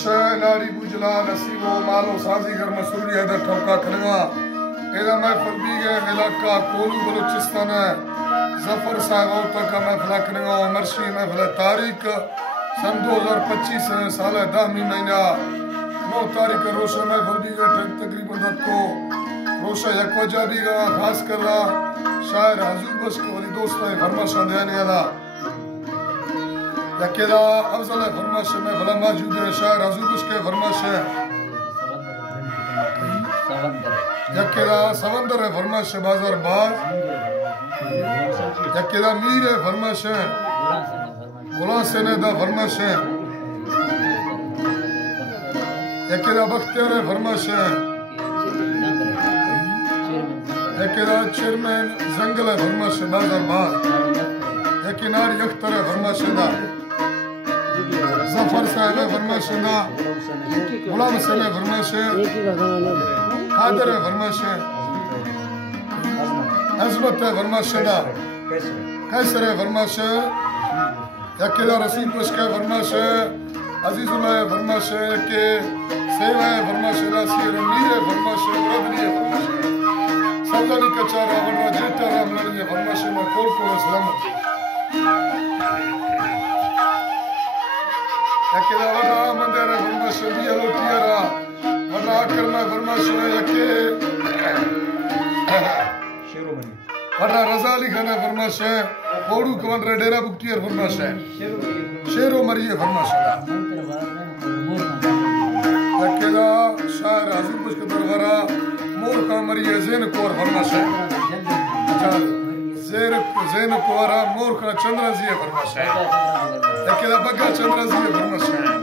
शह नाड़ी बुजला नसीबो मालो साजी घर मसूरी है दर ठोका खलगा एदा महफिल भी गए इलाका कोलू बलूचिस्तान है जफर साहब तक महफिल खलगा मरशी महफिल तारीख सन 2025 साल 10वीं महीना 9 तारीख रोशा महफिल भी गए तकरीबन रात को रोशा एक वजह भी गया खास कर रहा शायर हजूर बस के वाली दोस्त है फरमाश देने वाला यकेला अफजल फरमाश में भला मौजूद है शायर हजूर बस के फरमाश है यकेला समंदर है फरमाश बाजार बाज यकेला मीर है फरमाश है गुलाम सेने दा फरमाश है यकेला बख्तियार है फरमाश है यकेला चेयरमैन जंगल है फरमाश बाजार बाज यकिनार यख्तर है फरमाश दा जफर साहब है फरमाश दा गुलाम सेने फरमाश है कादर है फरमाश है अजमत है फरमाश दा कैसर है फरमाश है यकेला रसूल पुश का फरमाश है अजीजुल्लाह है फरमाश है के सेवा है फरमाश है नासिर मीर है फरमाश है रबनी है फरमाश है सबजानी कचारा वरना जेटा राम लड़ी है फरमाश है कोल को सलामत यकेला वरना मंदिर है फरमाश है दिया लोटियारा वरना करना फरमाश है यके शेरोमणि वरना रजा अली खान है फरमाश है कोडू कवन रे डेरा बुक्तियर फरमाश है शेरो मरिए फरमाश है यकेला शायर हजूर बस के दरबारा मोर का मरिए ज़ैन कोर फरमाश है ज़ैन कोरा मोर का चंद्रजी फरमाश है यकेला बग्गा चंद्रजी फरमाश है